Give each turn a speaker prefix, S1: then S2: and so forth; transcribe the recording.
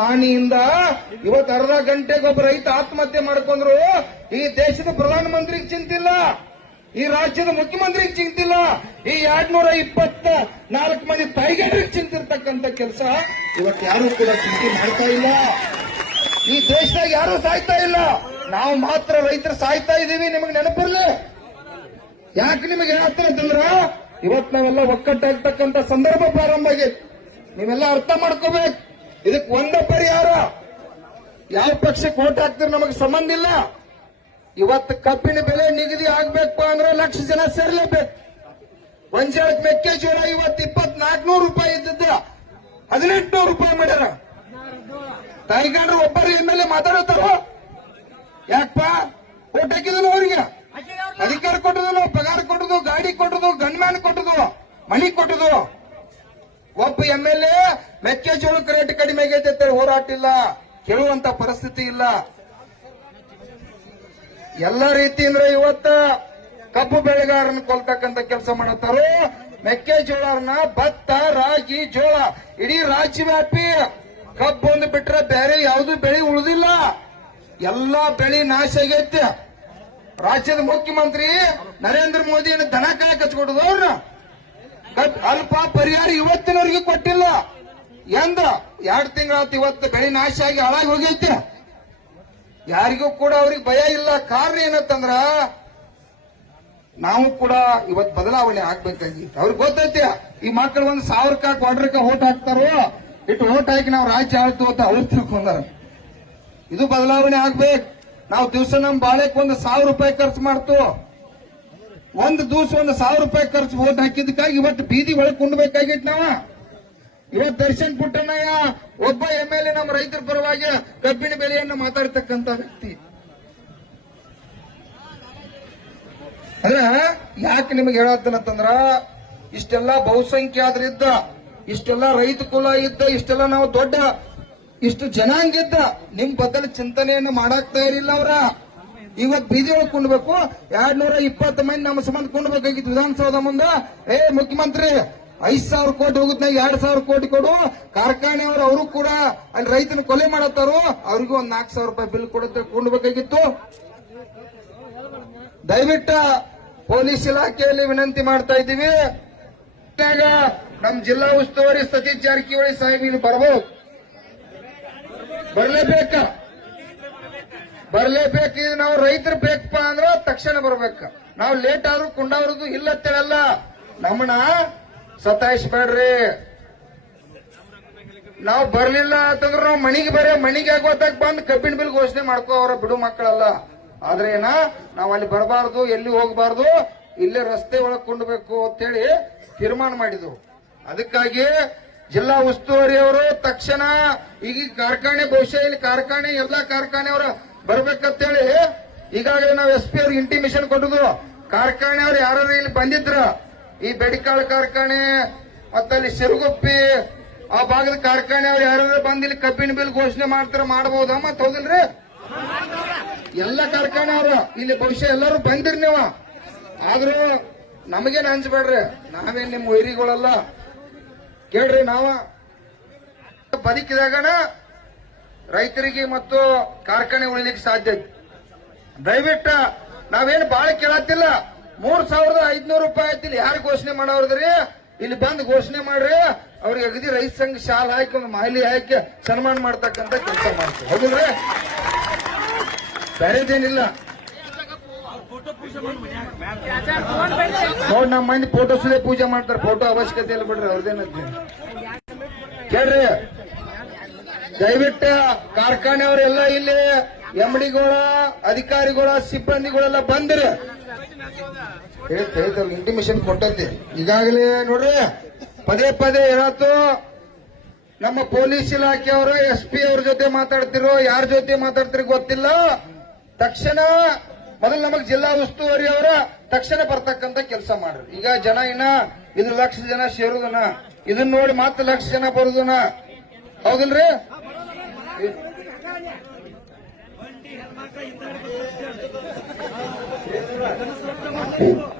S1: ಹಾನಿಯಿಂದ ಇವತ್ತು ಅರ್ಧ ಗಂಟೆಗೆ ಒಬ್ಬ ರೈತ ಆತ್ಮಹತ್ಯೆ ಮಾಡ್ಕೊಂಡ್ರು, ಈ ದೇಶದ ಪ್ರಧಾನಮಂತ್ರಿಗೆ ಚಿಂತಿಲ್ಲ, ಈ ರಾಜ್ಯದ ಮುಖ್ಯಮಂತ್ರಿಗೆ ಚಿಂತಿಲ್ಲ, ಈ ಎರಡ್ನೂರ ಇಪ್ಪತ್ತ ನಾಲ್ಕು ಮಂದಿ ತಾಯಿಗೇಡ್ರಿಗೆ ಚಿಂತಿರ್ತಕ್ಕಂಥ ಕೆಲಸ ಇವತ್ತು ಯಾರು ಕೂಡ ಚಿಂತೆ ಮಾಡ್ತಾ ಇಲ್ಲ. ಈ ದೇಶದಾಗ ಯಾರು ಸಾಯ್ತಾ ಇಲ್ಲ. ನಾವು ಮಾತ್ರ ರೈತರು ಸಾಯ್ತಾ ಇದೀವಿ ನಿಮಗೆ ನೆನಪಿರ್ಲಿ? ಯಾಕೆ ನಿಮಗೆ ಏನಾಗ್ತಾ ಅಂತಂದ್ರ ಇವತ್ ನಾವೆಲ್ಲ ಒಕ್ಕಟ್ಟಾಗ್ತಕ್ಕಂಥ ಸಂದರ್ಭ ಪ್ರಾರಂಭ ಆಗಿದೆ. ನೀವೆಲ್ಲ ಅರ್ಥ ಮಾಡ್ಕೋಬೇಕು. ಇದಕ್ ಒಂದ ಪರಿಹಾರ. ಯಾವ ಪಕ್ಷಕ್ಕೆ ಓಟ್ ಹಾಕ್ತಿರ್ ನಮಗೆ ಸಂಬಂಧ ಇಲ್ಲ. ಇವತ್ತು ಕಬ್ಬಿನ ಬೆಲೆ ನಿಗದಿ ಆಗ್ಬೇಕು ಅಂದ್ರೆ ಲಕ್ಷ ಜನ ಸೇರ್ಲೇಬೇಕು. ಗೊಂಜಾಳಕ್ ಮೆಕ್ಕೆಜೋಳ ಇವತ್ತು ಇಪ್ಪತ್ನಾಲ್ಕನೂರು ರೂಪಾಯಿ ಇದ್ದಿದ್ದ. ಹದಿನೆಂಟುನೂರು ರೂಪಾಯಿ ಮಾಡ್ಯಾರ. ತಾಯಿಗಾರರು ಒಬ್ಬರು ಎಂ ಎಲ್ ಎ ಮಾತಾಡತ್ತಾರ? ಯಾಕಪ್ಪ? ಓಟ್ ಹಾಕಿದನು ಅವ್ರಿಗೆ. ಅಧಿಕಾರ ಕೊಟ್ಟದು ಪಗಾರ ಕೊಟ್ಟದು ಗಾಡಿ ಕೊಟ್ಟದು ಗನ್ಮ್ಯಾನ್ ಕೊಟ್ಟದು ಮನಿ ಕೊಟ್ಟದು ಒಬ್ಬ ಎಲ್ ಎ ಮೆಕ್ಕೆಜೋಳಕ್ಕೆ ರೇಟ್ ಕಡಿಮೆ ಆಗೈತೆ ಅಂತೇಳಿ ಹೋರಾಟ ಇಲ್ಲ, ಕೇಳುವಂತ ಪರಿಸ್ಥಿತಿ ಇಲ್ಲ. ಎಲ್ಲ ರೀತಿಯಿಂದ ಇವತ್ತ ಕಬ್ಬು ಬೆಳೆಗಾರನ ಕೊಲ್ತಕ್ಕಂತ ಕೆಲಸ ಮಾಡುತ್ತಾರೆ? ಮೆಕ್ಕೆಜೋಳನ ಭತ್ತ, ರಾಗಿ, ಜೋಳ, ಇಡೀ ರಾಜ್ಯವ್ಯಾಪಿ ಕಬ್ಬು ಒಂದು ಬಿಟ್ರೆ ಬೇರೆ ಯಾವುದು ಬೆಳೆ ಉಳಿದಿಲ್ಲ. ಎಲ್ಲಾ ಬೆಳೆ ನಾಶ ಆಗೈತೆ. ರಾಜ್ಯದ ಮುಖ್ಯಮಂತ್ರಿ ನರೇಂದ್ರ ಮೋದಿಯನ್ನು ದನ ಕಾಯಕ ಕಚ್ಕೊಡುದು ಅವ್ರನ್ನ ಅಲ್ಪ ಪರಿಹಾರ ಇವತ್ತಿನವರಿಗೆ ಕೊಟ್ಟಿಲ್ಲ. ಎಂದ ಎರಡು ತಿಂಗಳಾತು ಇವತ್ತು ಬೆಳೆ ನಾಶ ಆಗಿ ಹಾಳಾಗಿ ಹೋಗೈತಿ. ಯಾರಿಗೂ ಕೂಡ ಅವ್ರಿಗೆ ಭಯ ಇಲ್ಲ. ಕಾರಣ ಏನತ್ತಂದ್ರ ನಾವು ಕೂಡ ಇವತ್ತು ಬದಲಾವಣೆ ಆಗ್ಬೇಕಾಗಿತ್ತು ಅವ್ರಿಗೆ ಗೊತ್ತೈತಿ, ಈ ಮಕ್ಕಳು ಒಂದು ಸಾವಿರಕ್ಕ ಕ್ವಾರ್ಟರ್ಕ ಓಟ್ ಹಾಕ್ತಾರೋ, ಇಟ್ಟು ಓಟ್ ಹಾಕಿ ನಾವು ರಾಜ್ಯ ಆಳ್ತು ಅಂತ ಅವ್ರು ತಿಳ್ಕೊಂಡಾರ. ಇದು ಬದಲಾವಣೆ ಆಗ್ಬೇಕು. ನಾವು ದಿವಸ ನಮ್ ಬಾಳೆಕ್ ಒಂದು ಸಾವಿರ ರೂಪಾಯಿ ಖರ್ಚು ಮಾಡ್ತು. ಒಂದು ದಿವಸ ಒಂದು ಸಾವಿರ ರೂಪಾಯಿ ಖರ್ಚು ಓಟ್ ಹಾಕಿದ್ದಕ್ಕಾಗಿ ಇವತ್ತು ಬೀದಿ ಒಳಗೆ ಕುಂಡ್ಬೇಕಾಗಿತ್ತು ನಾವ. ಇವತ್ತು ದರ್ಶನ್ ಪುಟ್ಟಣ್ಣಯ್ಯ ಒಬ್ಬ ಎಂ ಎಲ್ ಎ ನಮ್ಮ ರೈತರ ಪರವಾಗಿ ಕಬ್ಬಿನ ಬೆಲೆಯನ್ನು ಮಾತಾಡ್ತಕ್ಕಂತ ವ್ಯಕ್ತಿ. ಅಂದ್ರೆ ಯಾಕೆ ನಿಮಗೆ ಹೇಳತ್ತಂದ್ರ ಇಷ್ಟೆಲ್ಲ ಬಹುಸಂಖ್ಯಾತರಿದ್ದ ಇಷ್ಟೆಲ್ಲ ರೈತ ಕುಲ ಇದ್ದ, ಇಷ್ಟೆಲ್ಲ ನಾವು ದೊಡ್ಡ, ಇಷ್ಟು ಜನಾಂಗ ಇದ್ದ, ನಿಮ್ ಬದಲ ಚಿಂತನೆಯನ್ನು ಮಾಡಾಕ್ತಾ ಇರಲಿಲ್ಲ ಅವ್ರ. ಇವತ್ ಬೀದಿ ಒಳಗೆ ಕುಂಡ್ಬೇಕು ಎರಡ್ ನೂರ ಇಪ್ಪತ್ತು ಮಂದಿ ನಮ್ಮ ಸಂಬಂಧ ಕುಂಡ್ಬೇಕಾಗಿತ್ತು ವಿಧಾನಸೌಧ ಮುಂದ. ಏ, ಮುಖ್ಯಮಂತ್ರಿ ಐದ್ ಸಾವಿರ ಕೋಟಿ ಹೋಗುತ್ತ ಎರಡ್ ಸಾವಿರ ಕೋಟಿ ಕೊಡು. ಕಾರ್ಖಾನೆ ಅವರು ಕೂಡ ಅಲ್ಲಿ ರೈತನ ಕೊಲೆ ಮಾಡತ್ತಾರು. ಅವ್ರಿಗೂ ಒಂದ್ ನಾಲ್ಕು ಸಾವಿರ ರೂಪಾಯಿ ಬಿಲ್ ಕೊಡುತ್ತೆ, ಕೊಂಡ್ಬೇಕಾಗಿತ್ತು. ದಯವಿಟ್ಟು ಪೊಲೀಸ್ ಇಲಾಖೆಯಲ್ಲಿ ವಿನಂತಿ ಮಾಡ್ತಾ ಇದ್ದೀವಿ. ನಮ್ ಜಿಲ್ಲಾ ಉಸ್ತುವಾರಿ ಸತೀಶ್ ಜಾರಕಿಹೊಳಿ ಸಾಹೇಬ್ ಇಲ್ಲಿ ಬರ್ಬೋದು. ಬರ್ಲೇಬೇಕ? ಬರ್ಲೇಬೇಕು? ನಾವು ರೈತರು ಬೇಕಪ್ಪ ಅಂದ್ರೆ ತಕ್ಷಣ ಬರ್ಬೇಕ. ನಾವು ಲೇಟ್ ಆದ್ರೂ ಕೊಂಡವ್ರದ್ದು ಇಲ್ಲ ಅಂತೇಳಲ್ಲ. ನಮ್ಮನ್ನ ಸತಾಯಿಸ್ಬೇಡ್ರಿ ನಾವು ಬರ್ಲಿಲ್ಲ ಅಂತಂದ್ರೆ ನಾವು ಮಣಿಗೆ ಬರೇ ಮಣಿಗೆ ಆಗೋದಾಗ ಬಂದು ಕಬ್ಬಿನ ಬಿಲ್ ಘೋಷಣೆ ಮಾಡ್ಕೋ ಅವರ ಬಿಡು ಮಕ್ಕಳಲ್ಲ. ಆದ್ರೆ ಏನ? ನಾವು ಅಲ್ಲಿ ಬರಬಾರ್ದು, ಎಲ್ಲಿ ಹೋಗಬಾರ್ದು, ಇಲ್ಲೇ ರಸ್ತೆ ಒಳಗೆ ಕೊಂಡ್ಬೇಕು ಅಂತೇಳಿ ತೀರ್ಮಾನ ಮಾಡಿದ್ರು ಅದಕ್ಕಾಗಿ ಜಿಲ್ಲಾ ಉಸ್ತುವಾರಿ ಅವರು ತಕ್ಷಣ ಈಗ ಕಾರ್ಖಾನೆ, ಬಹುಶಃ ಇಲ್ಲಿ ಕಾರ್ಖಾನೆ, ಎಲ್ಲಾ ಕಾರ್ಖಾನೆಯವರು ಬರ್ಬೇಕಂತೇಳಿ ಈಗಾಗಲೇ ನಾವು ಎಸ್ ಪಿ ಅವ್ರಿಗೆ ಕೊಟ್ಟದು ಕಾರ್ಖಾನೆ ಅವ್ರು ಯಾರು ಇಲ್ಲಿ ಬಂದಿದ್ರ ಈ ಬೆಡಿಕಾಳು ಕಾರ್ಖಾನೆ, ಮತ್ತಲ್ಲಿ ಸಿರುಗುಪ್ಪಿ, ಆ ಭಾಗದ ಕಾರ್ಖಾನೆ ಅವ್ರು ಯಾರು ಬಂದ್ ಇಲ್ಲಿ ಕಬ್ಬಿನ ಬಿಲ್ ಘೋಷಣೆ ಮಾಡ್ತಾರ ಮಾಡಬಹುದ ಮತ್ ಹೌದಿಲ್ರಿ? ಎಲ್ಲ ಕಾರ್ಖಾನೆ ಅವ್ರ. ಇಲ್ಲಿ ಬಹುಶಃ ಎಲ್ಲರೂ ಬಂದಿರಿ ನೀವು. ಆದ್ರೂ ನಮಗೇನು ಅನ್ಸ್ಬೇಡ್ರಿ. ನಾವೇನ್ ನಿಮ್ಮ ವೈರಿಗಳಲ್ಲ. ಕೇಳ್ರಿ ನಾವ. ಬದುಕಿದಾಗನ ರೈತರಿಗೆ ಮತ್ತು ಕಾರ್ಖಾನೆ ಉಳಿಲಿಕ್ಕೆ ಸಾಧ್ಯ ಐತಿ. ದಯವಿಟ್ಟು ನಾವೇನು ಬಾಳ ಕೇಳತ್ತಿಲ್ಲ. ಮೂರ್ ಸಾವಿರದ ಐದ್ನೂರು ರೂಪಾಯಿ ಆಯ್ತಿಲ್ಲ ಯಾರು ಘೋಷಣೆ ಮಾಡೋರ್ದ್ರಿ? ಇಲ್ಲಿ ಬಂದು ಘೋಷಣೆ ಮಾಡ್ರಿ. ಅವ್ರಿಗೆ ಅಗದಿ ರೈತ ಸಂಘ ಶಾಲ್ ಹಾಕಿ, ಒಂದು ಮಾಹಿಲಿ ಹಾಕಿ ಸನ್ಮಾನ ಮಾಡ್ತಕ್ಕಂತ ಕೆಲಸ ಮಾಡ್ತೀವಿ. ಹೌದಿಲ್ರಿ? ಬೇರೆದೇನಿಲ್ಲ. ನೋಡ್ ನಮ್ಮ ಮಂದಿ ಫೋಟೋ ಸುದೇ ಪೂಜೆ ಮಾಡ್ತಾರೆ. ಫೋಟೋ ಅವಶ್ಯಕತೆ ಇಲ್ಲ ಬಿಡ್ರಿ ಅವ್ರದೇನ ಕೇಳ್ರಿ. ದಯವಿಟ್ಟು ಕಾರ್ಖಾನೆಯವರೆಲ್ಲ ಇಲ್ಲಿ ಎಮ್ಡಿಗಳ ಅಧಿಕಾರಿಗಳ, ಸಿಬ್ಬಂದಿಗಳೆಲ್ಲ ಬಂದ್ರೆ. ಇಂಟಿಮೇಷನ್ ಕೊಟ್ಟಂತೆ. ಈಗಾಗಲೇ ನೋಡ್ರಿ, ಪದೇ ಪದೇ ಹೇಳತ್ತು ನಮ್ಮ ಪೊಲೀಸ್ ಇಲಾಖೆಯವರು ಎಸ್ ಪಿ ಅವ್ರ ಜೊತೆ ಮಾತಾಡ್ತಿರೋ, ಯಾರ ಜೊತೆ ಮಾತಾಡ್ತಿರೋ ಗೊತ್ತಿಲ್ಲ. ತಕ್ಷಣ ಮೊದಲು ನಮಗ್ ಜಿಲ್ಲಾ ಉಸ್ತುವಾರಿ ಅವರ ತಕ್ಷಣ ಬರ್ತಕ್ಕಂತ ಕೆಲಸ ಮಾಡ್ರಿ. ಈಗ ಜನ ಇನ್ನ ಇದು ಲಕ್ಷ ಜನ ಸೇರುದನ. ಇದನ್ನ ನೋಡಿ ಮತ್ತೆ ಲಕ್ಷ ಜನ ಬರುದನ. ಹೌದಿಲ್ರಿ? ಹೆಣ್ಮಕ್ಳ